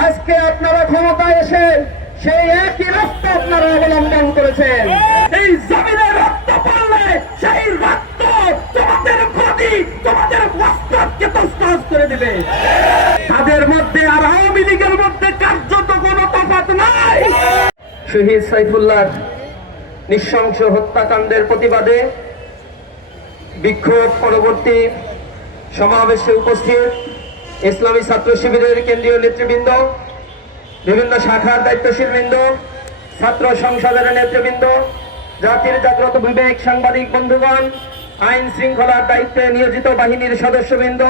আজকে আপনারা ক্ষমতায় এসে সেই একই রাস্তা আপনারা অবলম্বন করেছেন। এই জমিনে রক্ত পড়লে সেই রক্ত তোমাদের গদি, তোমাদের মস্তককে তছনছ করে দিবে। তাদের মধ্যে আর আওয়ামী লীগের মধ্যে কার্যত কোনো তফাৎ নাই। শহীদ সাইফুল্লাহর নৃশংস হত্যাকাণ্ডের প্রতিবাদে বিক্ষোভ পরবর্তী সমাবেশে উপস্থিত ইসলামী ছাত্র শিবিরের কেন্দ্রীয় নেতৃবৃন্দ, বিভিন্ন শাখার দায়িত্বশীল বৃন্দ, ছাত্র সংসদের নেতৃবৃন্দ, জাতির জাগ্রত বিবেক সাংবাদিক বন্ধুগণ, আইন শৃঙ্খলার দায়িত্বে নিয়োজিত বাহিনীর সদস্যবৃন্দ,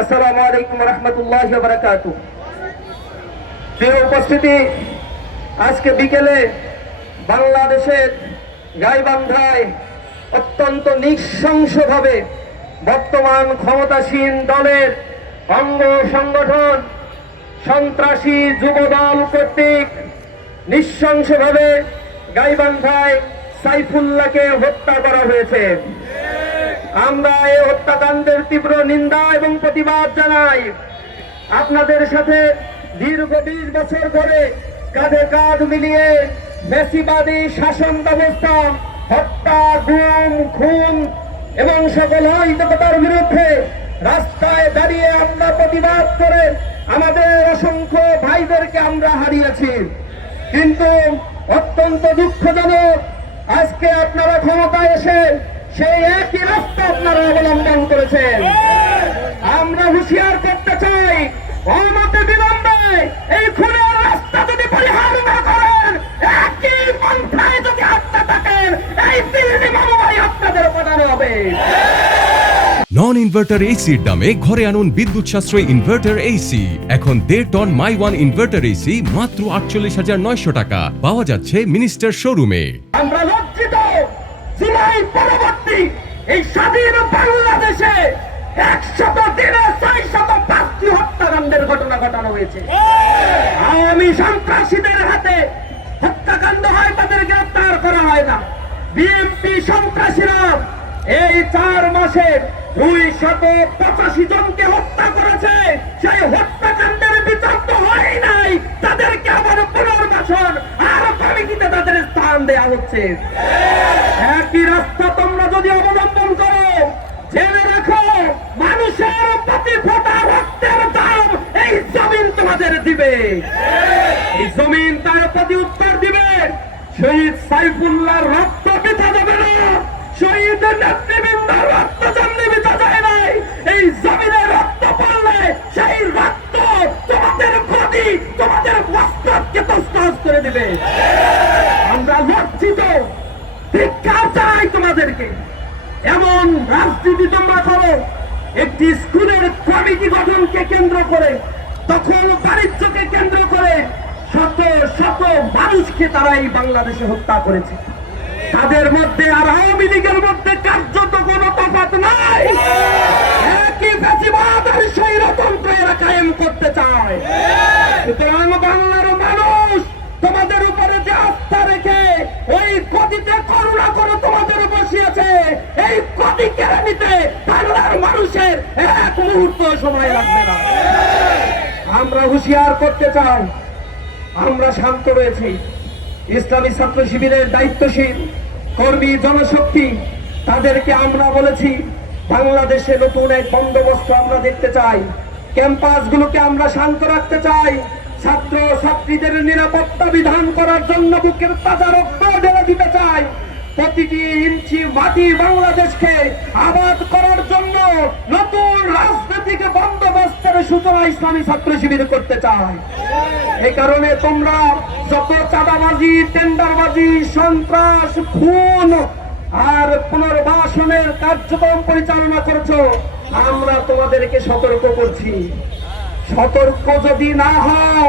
আসসালামু আলাইকুম রহমতুল্লাহি ওয়া বারাকাতুহু। প্রিয় উপস্থিতি, আজকে বিকেলে বাংলাদেশের গাইবান্ধায় অত্যন্ত নৃশংসভাবে বর্তমান ক্ষমতাসীন দলের অঙ্গ সংগঠন সন্ত্রাসী যুবদল কর্তৃক নৃশংসভাবে গাইবান্ধায় সাইফুল্লাহকে হত্যা করা হয়েছে। আমরা এই হত্যাকাণ্ডের তীব্র নিন্দা এবং প্রতিবাদ জানাই। আপনাদের সাথে দীর্ঘ 20 বছর ধরে কাঁধে কাঁধ মিলিয়ে ফ্যাসিবাদী শাসন ব্যবস্থা, হত্যা, গুম, খুন এবং সকল অরাজকতার বিরুদ্ধে রাস্তায় দাঁড়িয়ে আমরা প্রতিবাদ করে আমাদের অসংখ্য ভাইদেরকে আমরা হারিয়েছি। কিন্তু অত্যন্ত দুঃখজনক, আজকে আপনারা ক্ষমতায় এসে সেই একই রাস্তা আপনারা অবলম্বন করেছেন। আমরা হুঁশিয়ার করতে চাই, অনতি বিলম্বে এই খুনের রাস্তা যদি পরিহার না করেন, একই পন্থায় যদি হাঁটতে থাকেন, এই দিল্লি মামলায় আপনাদের পাঠানো হবে। নন ইনভার্টার এসির দামে ঘরে আনুন বিদ্যুৎ সাশ্রয়ী ইনভার্টার এসি। এখন 1.5 ton my one inverter AC মাত্র 48,900 টাকা পাওয়া যাচ্ছে মিনিস্টার শোরুমে। আমরা লজ্জিত, জুলাই পরবর্তী এই স্বাধীন বাংলাদেশে 100 দিনে 605টি হত্যাকাণ্ডের ঘটনা ঘটানো হয়েছে। আওয়ামী সন্ত্রাসীদের হাতে হত্যাকাণ্ড হয়, তাদের গ্রেফতার করা হয় না। বিএনপি সন্ত্রাসীরা এই 4 মাসে 285 জনকে হত্যা করেছে। সেই হত্যাকাণ্ডের বিচার তো হয় নাই, তাদেরকে আবার পুনর্বাসন আর কমিটিতে তাদের স্থান দেওয়া হচ্ছে। একই রাস্তা তোমরা যদি অবলম্বন করো, জেনে রাখো মানুষের প্রতি ফোঁটা রক্তের দাম এই জমিন তোমাদের দিবে। এই জমিন তার প্রতি উত্তর দিবে। শহীদ সাইফুল্লাহর রক্ত বৃথা যাবে না, শহীদ নেতৃবৃন্দের রক্ত যেমনি বৃথা যায় নাই, এই জমিনে রক্ত পড়লে সেই রক্ত তোমাদের গদি, তোমাদের মস্তককে তছনছ করে দিবে। আমরা লজ্জিত, ধিক্কার চাই তোমাদেরকে। এমন রাজনীতি তোমরা করো একটি স্কুলের কমিটি গঠনকে কেন্দ্র করে, দখল বাণিজ্যকে কেন্দ্র করে শত শত মানুষকে তারা এই বাংলাদেশে হত্যা করেছে। তাদের মধ্যে আর আওয়ামী লীগের মধ্যে কার্যত কোনো তফাৎ নাই। একই ফ্যাসিবাদ আর স্বৈরতন্ত্র এরা কায়েম করতে চায়। সুতরাং বাংলার মানুষ তোমাদের উপরে যে আস্থা রেখে ওই গদিতে করুণা করে তোমাদের বসিয়েছে, এই গদি কেড়ে নিতে বাংলার মানুষের এক মুহূর্ত সময় লাগবে না। আমরা হুঁশিয়ার করতে চাই, আমরা শান্ত রয়েছি। ইসলামী ছাত্র শিবিরের দায়িত্বশীল কর্মী জনশক্তি, তাদেরকে আমরা বলেছি বাংলাদেশে নতুন এক বন্দোবস্ত আমরা দেখতে চাই। ক্যাম্পাসগুলোকে আমরা শান্ত রাখতে চাই। ছাত্র ছাত্রীদের নিরাপত্তা বিধান করার জন্য বুকের তাজা রক্ত ঢেলে দিতে চাই। প্রতিটি ইঞ্চি মাটি বাংলাদেশকে আবাদ করার জন্য নতুন রাজনৈতিক বন্দোবস্তের সূচনা ইসলামী ছাত্র শিবির করতে চায়। এই কারণে তোমরা যত চাঁদাবাজি, টেন্ডারবাজি, সন্ত্রাস, খুন আর পুনর্বাসনের কার্যক্রম পরিচালনা করছো, আমরা তোমাদেরকে সতর্ক করছি। সতর্ক যদি না হও,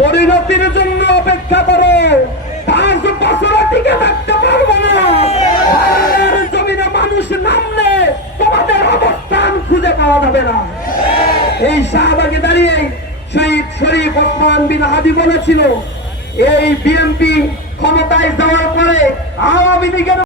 পরিণতির জন্য অপেক্ষা করো। 5 বছর টিকে থাকতে পারবো না। জমিনে মানুষ নামলে তোমাদের অবস্থান খুঁজে পাওয়া যাবে না। এই শাহবাগে দাঁড়িয়ে শহীদ শরীফ ওসমান বিন হাদি বলেছিল, এই বিএনপি ক্ষমতায় যাওয়ার পরে আওয়ামী লীগের